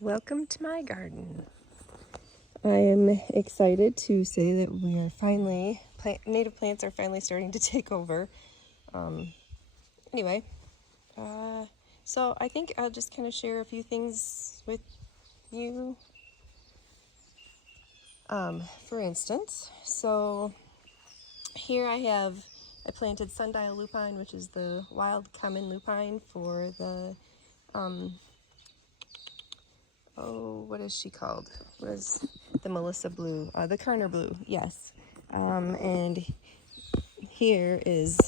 Welcome to my garden. I am excited to say that we are finally, native plants are finally starting to take over. Anyway, so I think I'll just kind of share a few things with you. For instance, so here I planted sundial lupine, which is the wild common lupine for the, what is she called? What is the Melissa blue? The Kerner blue, yes. And here is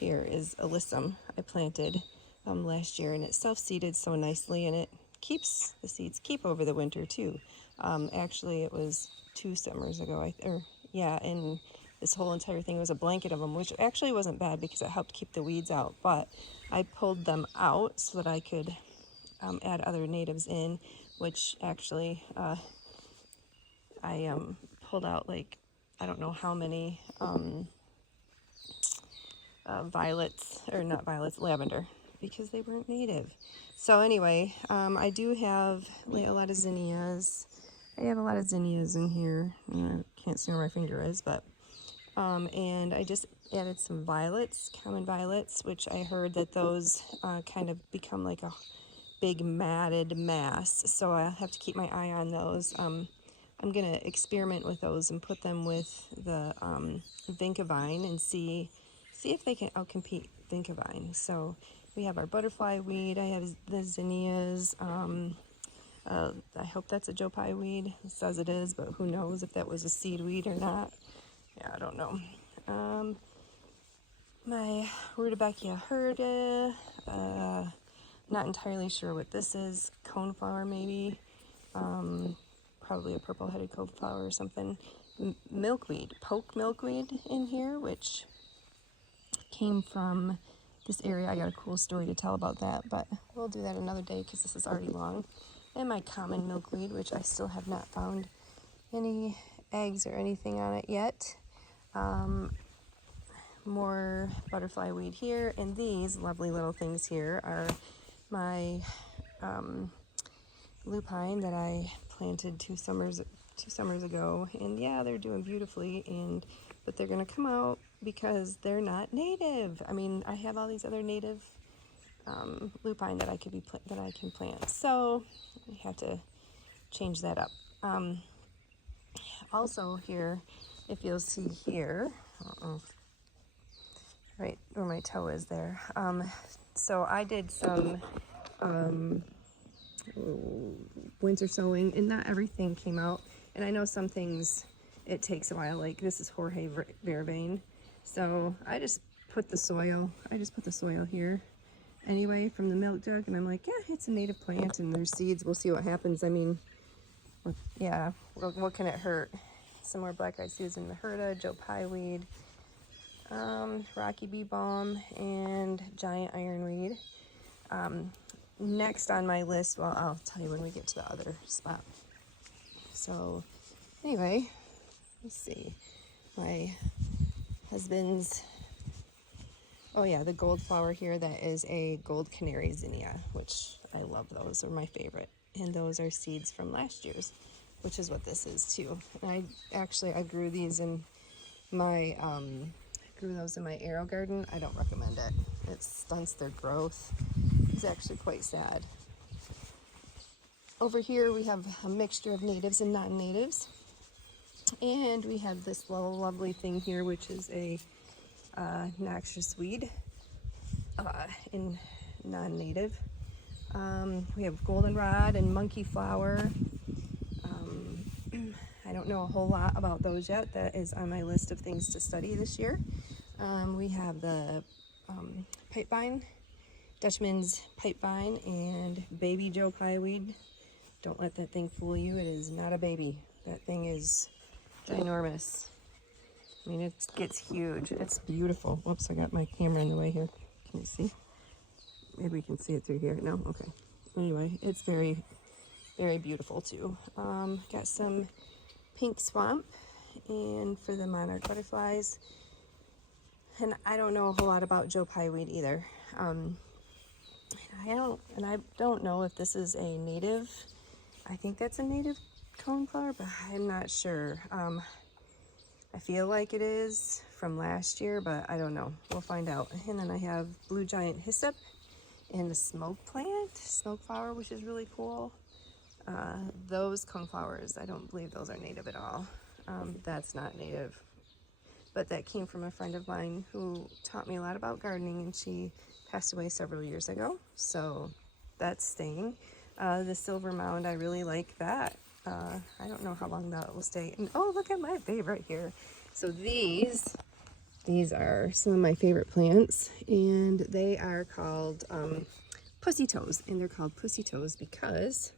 alyssum I planted last year, and it self-seeded so nicely, and the seeds keep over the winter too. Actually, it was 2 summers ago, and this whole entire thing was a blanket of them, which actually wasn't bad because it helped keep the weeds out, but I pulled them out so that I could add other natives in, which actually I pulled out, like, I don't know how many lavender, because they weren't native. So anyway, I do have a lot of zinnias. I have a lot of zinnias in here. I can't see where my finger is, but and I just added some violets, common violets, which I heard that those kind of become like a big matted mass, so I'll have to keep my eye on those. I'm gonna experiment with those and put them with the vinca vine and see if they can outcompete vinca vine. So we have our butterfly weed. I have the zinnias. I hope that's a Joe Pye weed. It says it is, but who knows if that was a seed weed or not. Yeah, I don't know. My rutabaga herde. Not entirely sure what this is. Coneflower maybe. Probably a purple-headed coneflower or something. Milkweed, poke milkweed in here, which came from this area. I got a cool story to tell about that, but we'll do that another day because this is already long. And my common milkweed, which I still have not found any eggs or anything on it yet. More butterfly weed here, and these lovely little things here are my lupine that I planted two summers ago, and yeah, they're doing beautifully, but they're gonna come out because they're not native. I mean, I have all these other native lupine that I can plant, so we have to change that up. Also here, if you'll see here, right where my toe is there. So I did some winter sowing, and not everything came out. And I know some things it takes a while, like this is Jorge vervain. So I just put the soil here anyway from the milk jug, and I'm like, yeah, it's a native plant and there's seeds. We'll see what happens. I mean, yeah, what can it hurt? Some more black-eyed Susan Maherta, Joe Pye weed, Rocky Bee Balm, and giant ironweed. Next on my list, well, I'll tell you when we get to the other spot. So anyway, let's see. My husband's, oh yeah, the gold flower here, that is a gold canary zinnia, which I love. Those are my favorite. And those are seeds from last year's, which is what this is too. And I grew these in my, grew those in my arrow garden. I don't recommend it. It stunts their growth. It's actually quite sad. Over here we have a mixture of natives and non-natives. And we have this little lovely thing here, which is a noxious weed in non-native. We have goldenrod and monkey flower. I don't know a whole lot about those yet. That is on my list of things to study this year. We have the pipevine, Dutchman's pipevine, and baby Joe Pye weed. Don't let that thing fool you. It is not a baby. That thing is ginormous. I mean, it gets huge. It's beautiful. Whoops, I got my camera in the way here. Can you see? Maybe we can see it through here. No? Okay. Anyway, it's very, very beautiful too. Got some pink swamp, and for the monarch butterflies. And I don't know a whole lot about Joe Pye weed either. I don't know if this is a native. I think that's a native coneflower, but I'm not sure. I feel like it is from last year, but I don't know. We'll find out. And then I have blue giant hyssop and the smoke plant, smoke flower, which is really cool. Those coneflowers, I don't believe those are native at all. That's not native, but that came from a friend of mine who taught me a lot about gardening, and she passed away several years ago, so that's staying. The silver mound, I really like that. I don't know how long that will stay. And oh, look at my favorite here. So these are some of my favorite plants, and they are called pussy toes, and they're called pussy toes because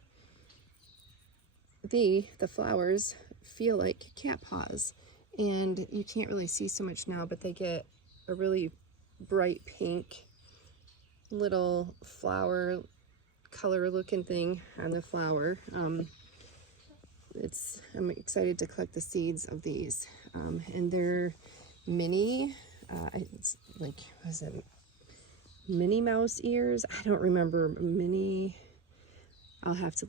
the flowers feel like cat paws, and you can't really see so much now, but they get a really bright pink little flower color looking thing on the flower. I'm excited to collect the seeds of these, and they're mini. It's like, was it Minnie Mouse ears? I don't remember. Mini. I'll have to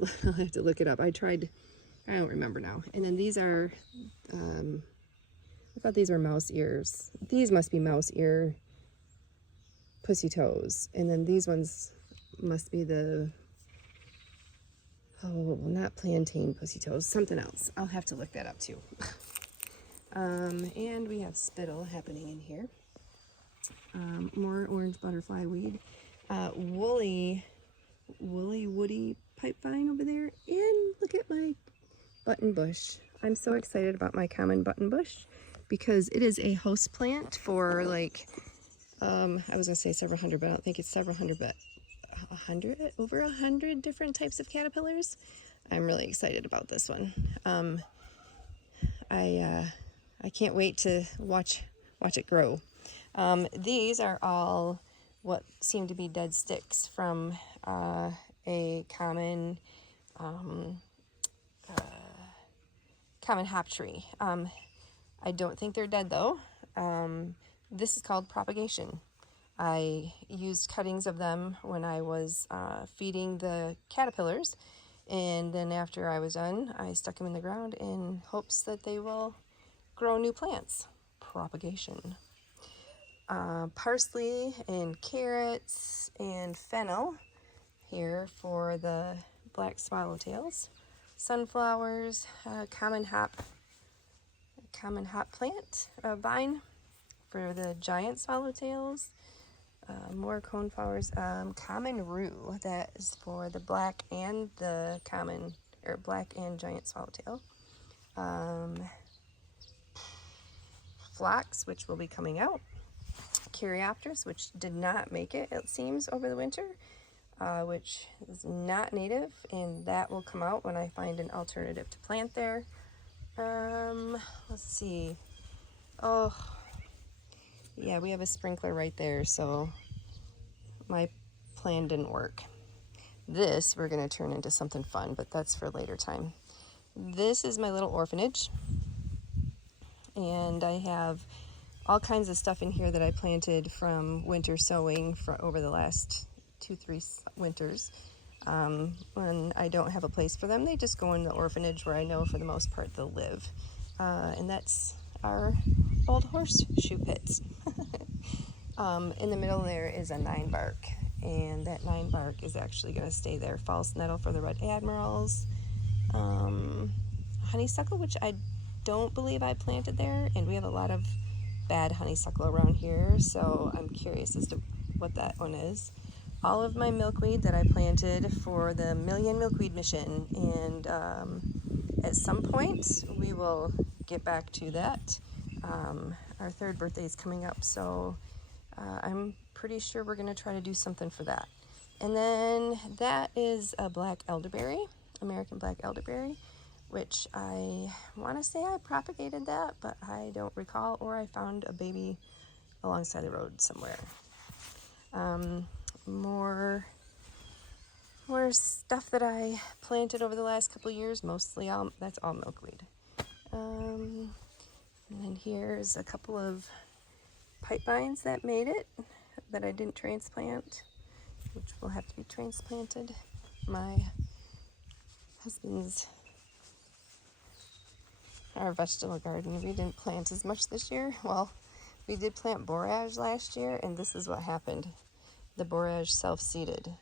look it up. I don't remember now. And then these are. I thought these were mouse ears. These must be mouse ear pussy toes, and then these ones must be the. Oh, not plantain pussy toes, something else. I'll have to look that up too. And we have spittle happening in here. More orange butterfly weed. Woolly woody pipe vine over there. And look at my button bush. I'm so excited about my common button bush because it is a host plant for like, I was gonna say several hundred, but I don't think it's several hundred, but over 100 different types of caterpillars. I'm really excited about this one. I can't wait to watch it grow. These are all what seem to be dead sticks from a common hop tree. I don't think they're dead though. This is called propagation. I used cuttings of them when I was feeding the caterpillars, and then after I was done, I stuck them in the ground in hopes that they will grow new plants. Propagation. Parsley and carrots and fennel here for the black swallowtails. Sunflowers, common hop plant, vine for the giant swallowtails. More coneflowers. Common rue, that is for the black and the common, or black and giant swallowtail. Phlox, which will be coming out. Caryopteris, which did not make it seems, over the winter, which is not native, and that will come out when I find an alternative to plant there. Let's see. Oh, yeah, we have a sprinkler right there, so my plan didn't work. This we're going to turn into something fun, but that's for later time. This is my little orphanage, and I have all kinds of stuff in here that I planted from winter sowing for over the last 2-3 winters. When I don't have a place for them, they just go in the orphanage where I know for the most part they'll live. And that's our old horseshoe pits. In the middle there is a 9-bark, and that 9-bark is actually going to stay there. False nettle for the red admirals. Honeysuckle, which I don't believe I planted there, and we have a lot of bad honeysuckle around here, so I'm curious as to what that one is. All of my milkweed that I planted for the Million Milkweed Mission, and at some point we will get back to that. Our 3rd birthday is coming up, so I'm pretty sure we're going to try to do something for that. And then that is a black elderberry, American black elderberry, which I want to say I propagated that, but I don't recall, or I found a baby alongside the road somewhere. More stuff that I planted over the last couple years, mostly that's all milkweed. And then here's a couple of pipe vines that made it, that I didn't transplant. which will have to be transplanted. My husband's, our vegetable garden, we didn't plant as much this year. Well, we did plant borage last year, and this is what happened. The borage self-seeded,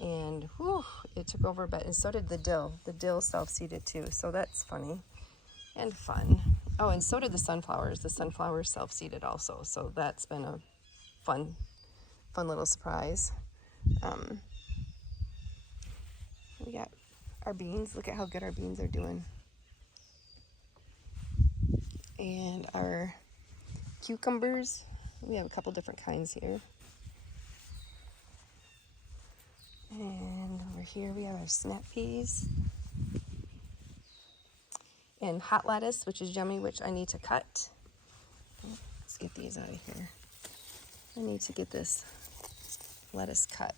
and whew, it took over a bit, and so did the dill. The dill self-seeded too, so that's funny and fun. Oh, and so did the sunflowers. The sunflowers self-seeded also, so that's been a fun little surprise. We got our beans. Look at how good our beans are doing. And our cucumbers. We have a couple different kinds here. And over here we have our snap peas. And hot lettuce, which is yummy, which I need to cut. Let's get these out of here. I need to get this lettuce cut.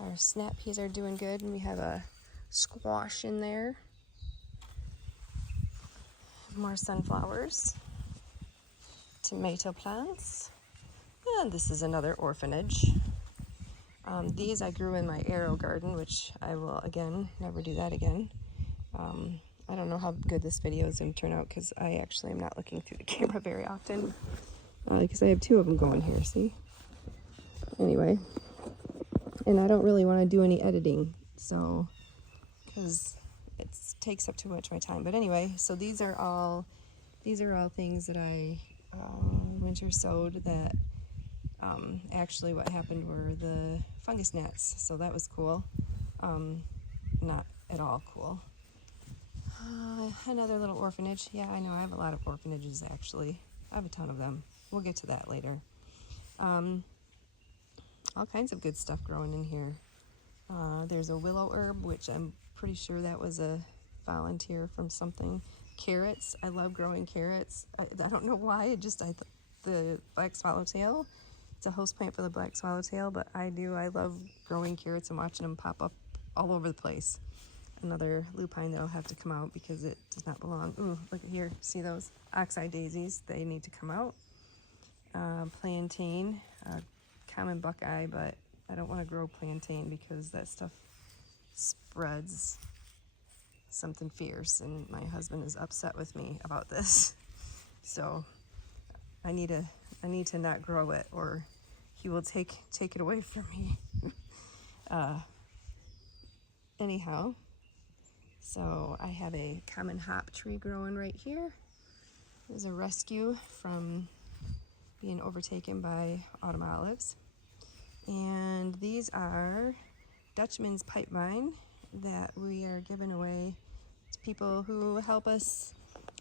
Our snap peas are doing good, and we have a squash in there. More sunflowers. Tomato plants. And this is another orphanage. These I grew in my arrow garden, which I will, again, never do that again. I don't know how good this video is going to turn out because I actually am not looking through the camera very often. Because I have two of them going here, see? Anyway. And I don't really want to do any editing, so, because it takes up too much of my time. But anyway, so these are all things that I winter sowed that actually what happened were the fungus gnats, so that was cool. Not at all cool. Another little orphanage. Yeah, I know, I have a lot of orphanages actually. I have a ton of them. We'll get to that later. All kinds of good stuff growing in here. There's a willow herb, which I'm pretty sure that was a volunteer from something. Carrots. I love growing carrots. I don't know why. The black swallowtail. It's a host plant for the black swallowtail, but I love growing carrots and watching them pop up all over the place. Another lupine that'll have to come out because it does not belong. Ooh, look at here. See those oxeye daisies? They need to come out. Plantain. Common buckeye, but I don't want to grow plantain because that stuff spreads something fierce, and my husband is upset with me about this. So I need to not grow it, or he will take it away from me. Anyhow, so I have a common hop tree growing right here. It was a rescue from being overtaken by autumn olives. And these are Dutchman's pipe vine that we are giving away to people who help us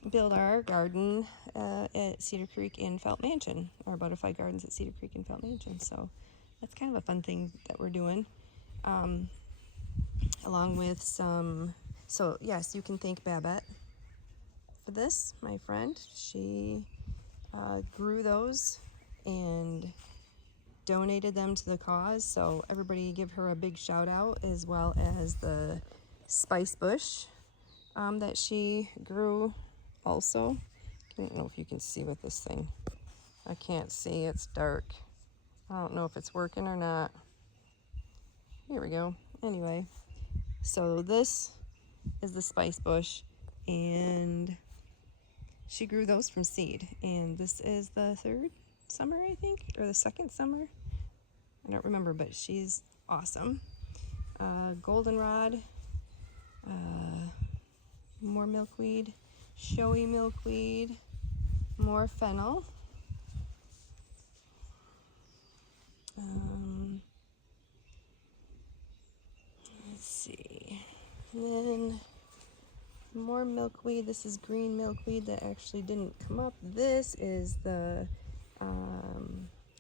build our garden at Cedar Creek and Felt Mansion, our butterfly gardens at Cedar Creek and Felt Mansion. So that's kind of a fun thing that we're doing. Along with some, so yes, you can thank Babette for this, my friend. She grew those and donated them to the cause, so everybody give her a big shout out, as well as the spice bush that she grew also. I don't know if you can see with this thing. I can't see, it's dark. I don't know if it's working or not. Here we go. Anyway, so this is the spice bush, and she grew those from seed, and this is the third summer, I think, or the second summer. I don't remember, but she's awesome. Goldenrod, more milkweed, showy milkweed, more fennel. Let's see. And then more milkweed. This is green milkweed that actually didn't come up. This is the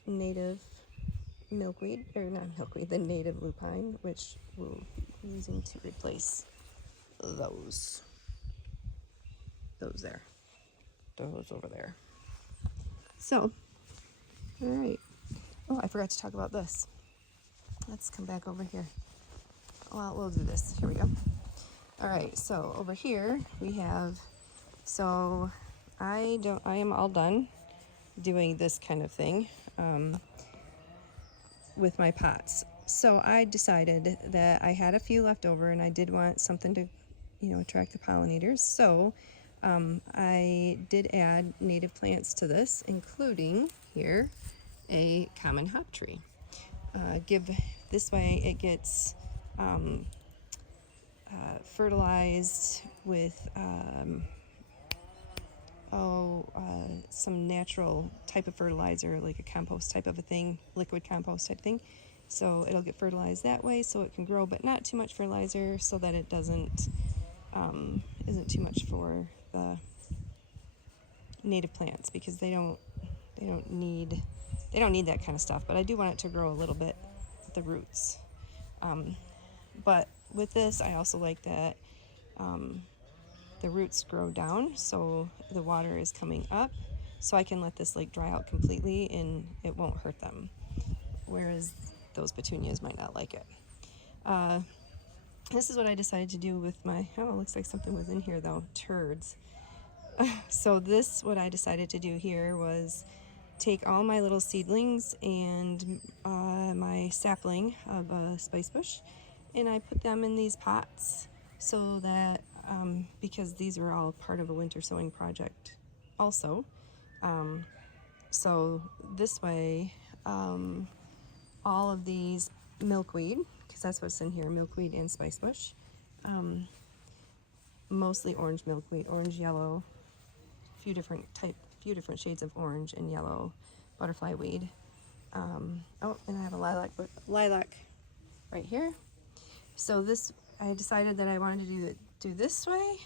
native milkweed, or not milkweed, the native lupine, which we'll be using to replace those there, those over there. So, all right. Oh, I forgot to talk about this. Let's come back over here. Well, we'll do this. Here we go. All right, so over here we have, so I am all done doing this kind of thing with my pots. So I decided that I had a few left over and I did want something to, attract the pollinators. So I did add native plants to this, including here a common hop tree. This way it gets fertilized with some natural type of fertilizer, like a compost type of a thing, liquid compost type thing. So it'll get fertilized that way so it can grow, but not too much fertilizer so that it isn't too much for the native plants, because they don't need that kind of stuff. But I do want it to grow a little bit at the roots. But with this, I also like that the roots grow down, so the water is coming up, so I can let this like dry out completely and it won't hurt them, whereas those petunias might not like it. This is what I decided to do with my, it looks like something was in here though, turds. So what I decided to do here was take all my little seedlings and my sapling of a spice bush, and I put them in these pots so that, because these are all part of a winter sowing project also, so this way all of these milkweed, because that's what's in here, milkweed and spice bush, mostly orange milkweed, orange, yellow, few different shades of orange and yellow butterfly weed. And I have a lilac right here. So I decided that I wanted to do this way,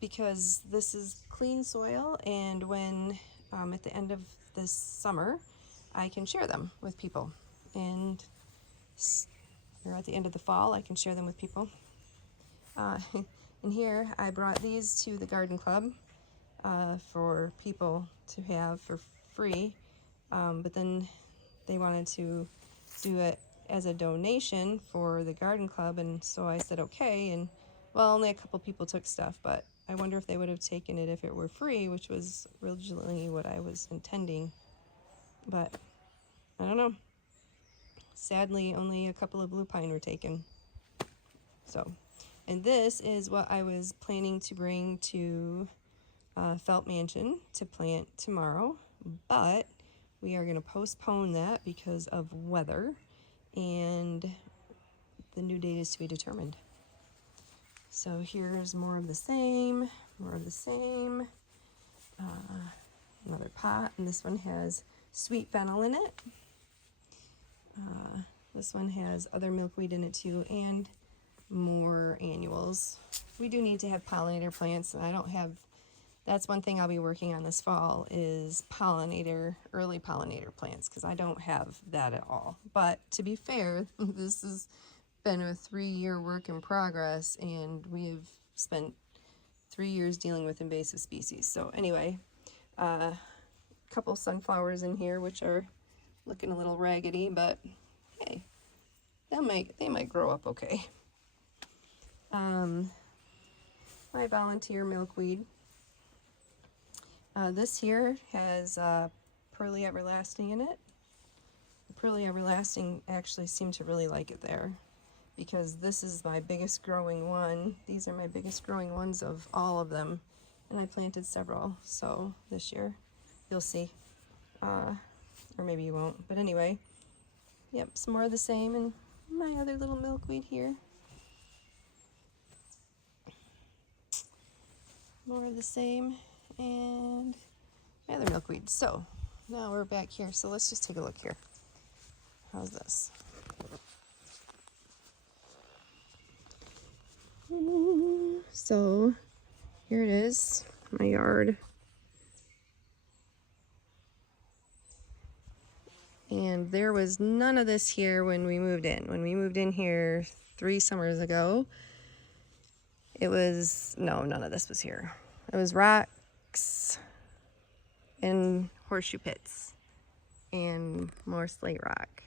because this is clean soil, and when at the end of this summer I can share them with people, or at the end of the fall I can share them with people. And here I brought these to the garden club for people to have for free, but then they wanted to do it as a donation for the garden club, and so I said okay, and well, only a couple people took stuff, but I wonder if they would have taken it if it were free, which was originally what I was intending, but I don't know. Sadly, only a couple of blue pine were taken. So, and this is what I was planning to bring to Felt Mansion to plant tomorrow, but we are going to postpone that because of weather, and the new date is to be determined. So here's more of the same, another pot, and this one has sweet fennel in it. This one has other milkweed in it too, and more annuals. We do need to have pollinator plants, and that's one thing I'll be working on this fall, is early pollinator plants, because I don't have that at all. But to be fair, this has been a 3-year work in progress, and we have spent 3 years dealing with invasive species. So anyway, a couple sunflowers in here, which are looking a little raggedy, but hey, they might grow up okay. My volunteer milkweed. This here has Pearly Everlasting in it. Pearly Everlasting actually seemed to really like it there, because this is my biggest growing one. These are my biggest growing ones of all of them, and I planted several, so this year you'll see, or maybe you won't, but anyway, yep, some more of the same, and my other little milkweed here. More of the same, and my other milkweed. So now we're back here, so let's just take a look here. How's this? So here it is, my yard. And there was none of this here when we moved in. When we moved in here 3 summers ago, none of this was here. It was rocks and horseshoe pits and more slate rock.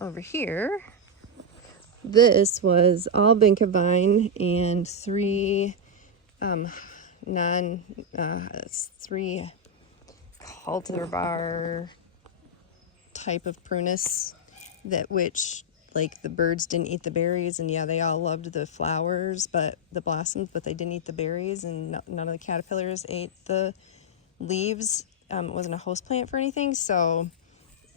Over here, this was all Vinca vine and 3 cultivar type of prunus that which like the birds didn't eat the berries, and yeah, they all loved the flowers, but the blossoms, but they didn't eat the berries, and none of the caterpillars ate the leaves. It wasn't a host plant for anything, so,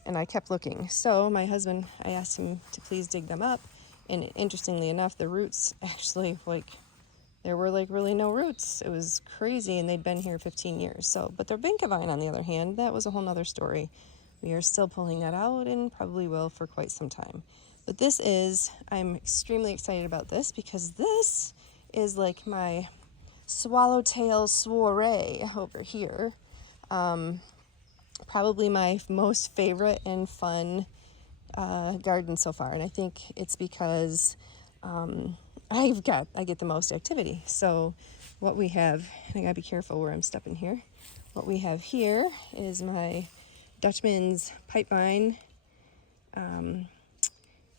and I kept looking. So my husband, I asked him to please dig them up, and interestingly enough, the roots actually, like, there were like really no roots. It was crazy, and they'd been here 15 years. So, but their vinca vine, on the other hand, that was a whole nother story. We are still pulling that out and probably will for quite some time. But this is, I'm extremely excited about this because this is like my swallowtail soiree over here. Probably my most favorite and fun garden so far. And I think it's because I get the most activity. So what we have, I gotta be careful where I'm stepping here. What we have here is my Dutchman's pipevine,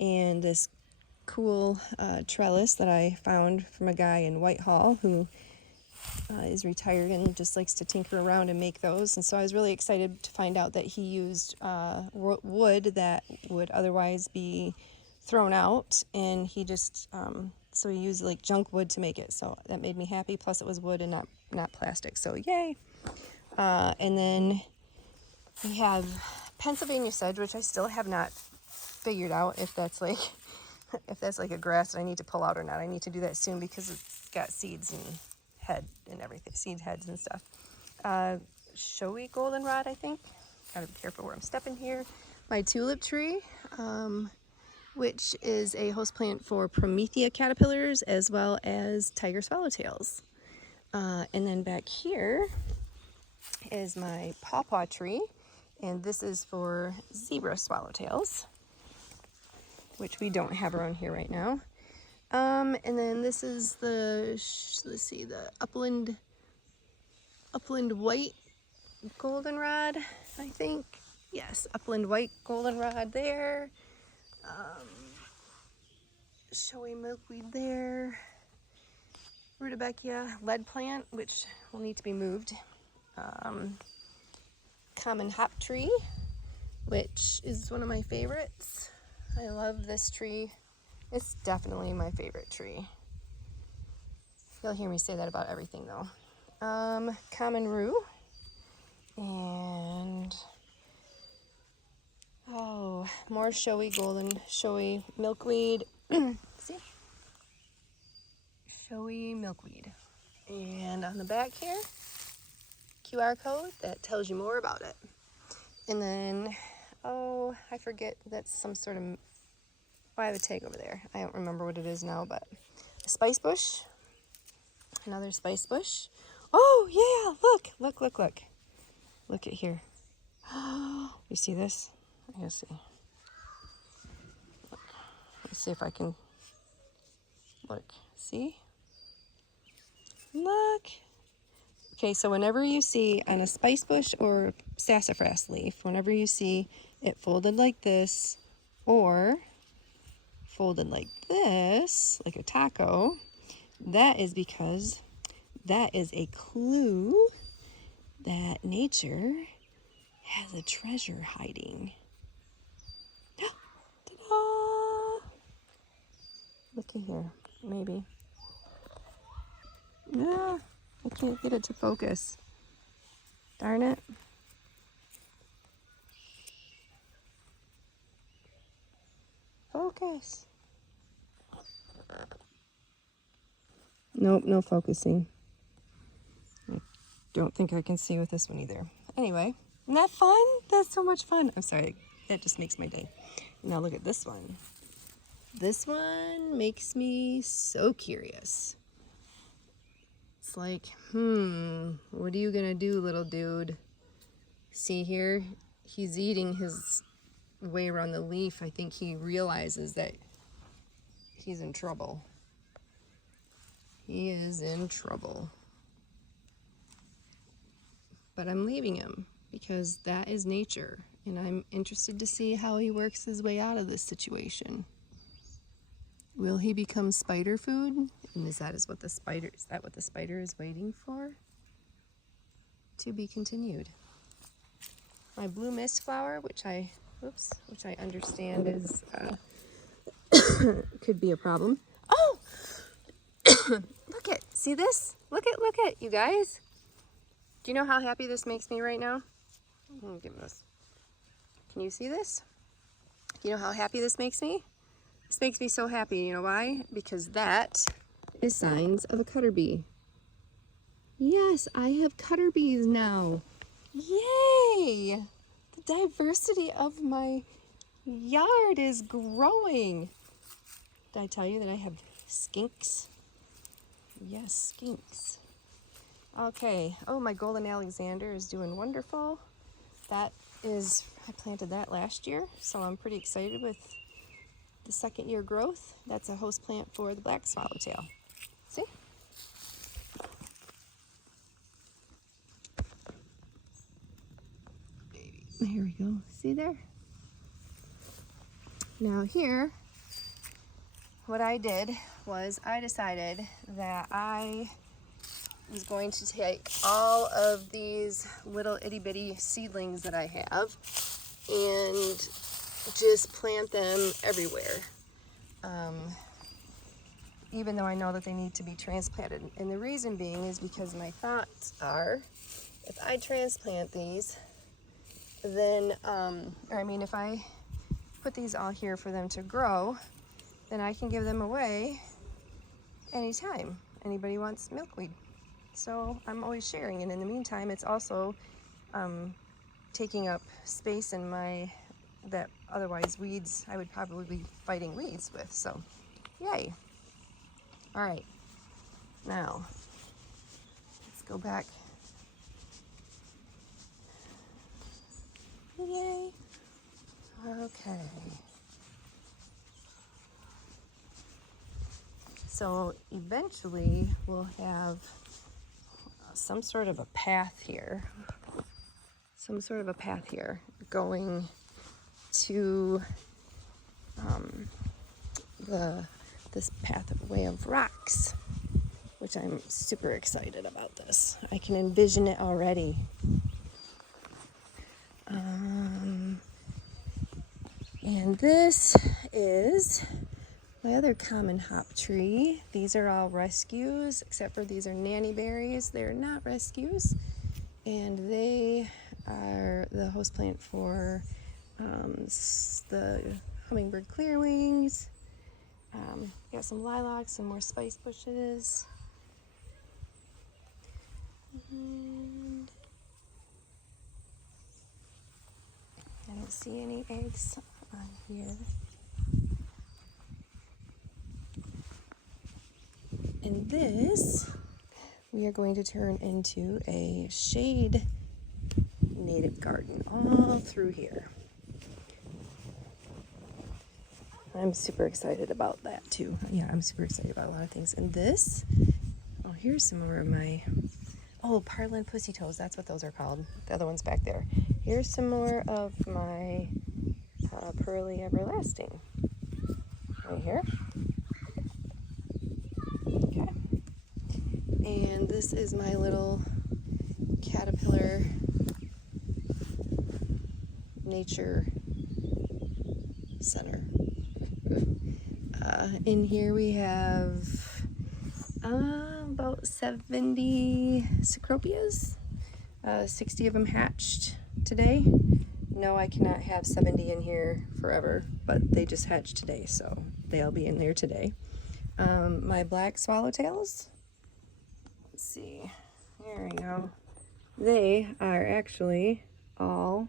and this cool trellis that I found from a guy in Whitehall who is retired and just likes to tinker around and make those. And so I was really excited to find out that he used wood that would otherwise be thrown out, and he just so he used like junk wood to make it. So that made me happy. Plus it was wood and not plastic. So yay! And then we have Pennsylvania sedge, which I still have not figured out if that's like a grass that I need to pull out or not. I need to do that soon because it's got seeds and head and everything, seed heads and stuff. Showy goldenrod, I think. Gotta be careful where I'm stepping here. My tulip tree, which is a host plant for Promethea caterpillars as well as tiger swallowtails. And then back here is my pawpaw tree, and this is for zebra swallowtails, which we don't have around here right now. And then this is the, let's see, the upland white goldenrod, I think. Yes, upland white goldenrod there. Showy milkweed there. Rudbeckia lead plant, which will need to be moved. Common hop tree, which is one of my favorites. I love this tree. It's definitely my favorite tree. You'll hear me say that about everything though. Common rue, and more showy milkweed. See? Showy milkweed. And on the back here, QR code that tells you more about it. And then, I forget, that's some sort of, I have a tag over there. I don't remember what it is now, but a spice bush. Another spice bush. Oh, yeah, look. Look at here. You see this? I gotta see. Look. Let's see if I can, look, see? Look. Okay, so whenever you see on a spice bush or sassafras leaf, whenever you see it folded like this or folded like this, like a taco, that is because that is a clue that nature has a treasure hiding. Ta-da! Look at here, maybe. Yeah, I can't get it to focus. Darn it. Focus. Nope, no focusing. I don't think I can see with this one either. Anyway, isn't that fun? That's so much fun. I'm sorry, that just makes my day. Now look at this one. This one makes me so curious. It's like, what are you gonna do, little dude? See here, he's eating his way around the leaf. I think he realizes that he's in trouble. He is in trouble. But I'm leaving him because that is nature, and I'm interested to see how he works his way out of this situation. Will he become spider food? And is that what the spider is waiting for? To be continued. my blue mist flower, which I understand is could be a problem. Oh, see this? Look at you guys. Do you know how happy this makes me right now? Give me this. Can you see this? You know how happy this makes me? This makes me so happy. You know why? Because that is signs of a cutter bee. Yes, I have cutter bees now. Yay! The diversity of my yard is growing. Did I tell you that I have skinks? Yes, skinks. Okay. Oh, my golden Alexander is doing wonderful. I planted that last year, so I'm pretty excited with the second year growth. That's a host plant for the black swallowtail. See? There we go. See there? Now here, what I did was I decided that I was going to take all of these little itty bitty seedlings that I have and just plant them everywhere. Even though I know that they need to be transplanted. And the reason being is because my thoughts are, if I transplant these, then, if I put these all here for them to grow, then I can give them away anytime anybody wants milkweed. So I'm always sharing, and in the meantime, it's also taking up space in that otherwise weeds, I would probably be fighting weeds with, so yay. All right, now let's go back. Yay. Okay. So eventually we'll have some sort of a path here. Going to this pathway of rocks, which I'm super excited about this. I can envision it already. And this is my other common hop tree. These are all rescues, except for these are nanny berries. They're not rescues, and they are the host plant for the hummingbird clearwings. Got some lilacs, some more spice bushes. And I don't see any eggs on here. And this we are going to turn into a shade native garden all through here. I'm super excited about that too. Yeah, I'm super excited about a lot of things. And this, here's some more of my, Parlin Pussy Toes, that's what those are called. The other one's back there. Here's some more of my Pearly Everlasting. Right here. Okay. And this is my little caterpillar nature center. In here we have about 70 cecropias. 60 of them hatched today. No, I cannot have 70 in here forever, but they just hatched today, so they'll be in there today. My black swallowtails. Let's see. There we go. They are actually all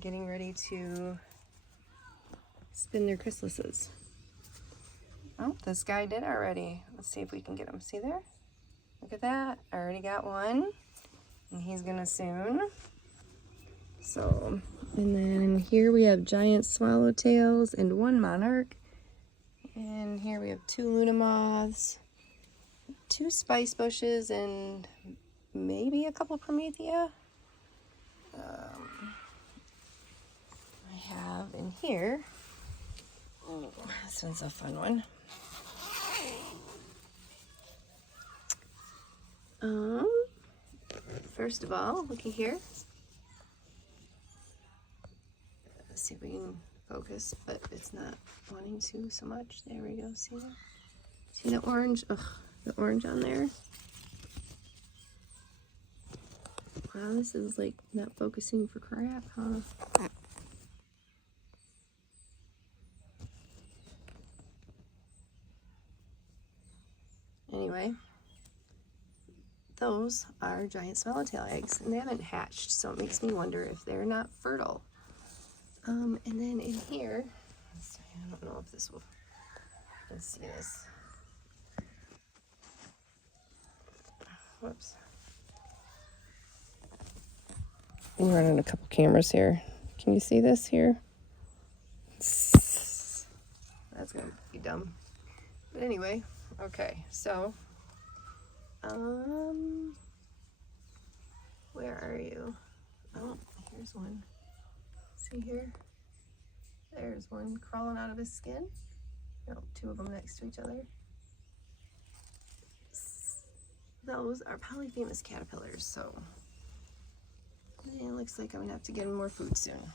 getting ready to spin their chrysalises. Oh, this guy did already. Let's see if we can get him. See there? Look at that. I already got one. And he's gonna soon. So, and then here we have giant swallowtails and one monarch. And here we have 2 Luna moths, 2 spice bushes, and maybe a couple Promethea. I have in here, this one's a fun one. First of all, looky here. Let's see if we can focus, but it's not wanting to so much. There we go. See that? See the orange? Ugh, the orange on there. Wow, this is like not focusing for crap, huh? Anyway, those are giant swallowtail eggs, and they haven't hatched, so it makes me wonder if they're not fertile. And then in here, let's see, I don't know if this will, let's see this. Whoops. I'm running a couple cameras here. Can you see this here? That's gonna be dumb. But anyway, okay, so, where are you? Oh, here's one. See here? There's one crawling out of his skin. No, two of them next to each other. Those are polyphemus caterpillars, so it looks like I'm gonna have to get him more food soon.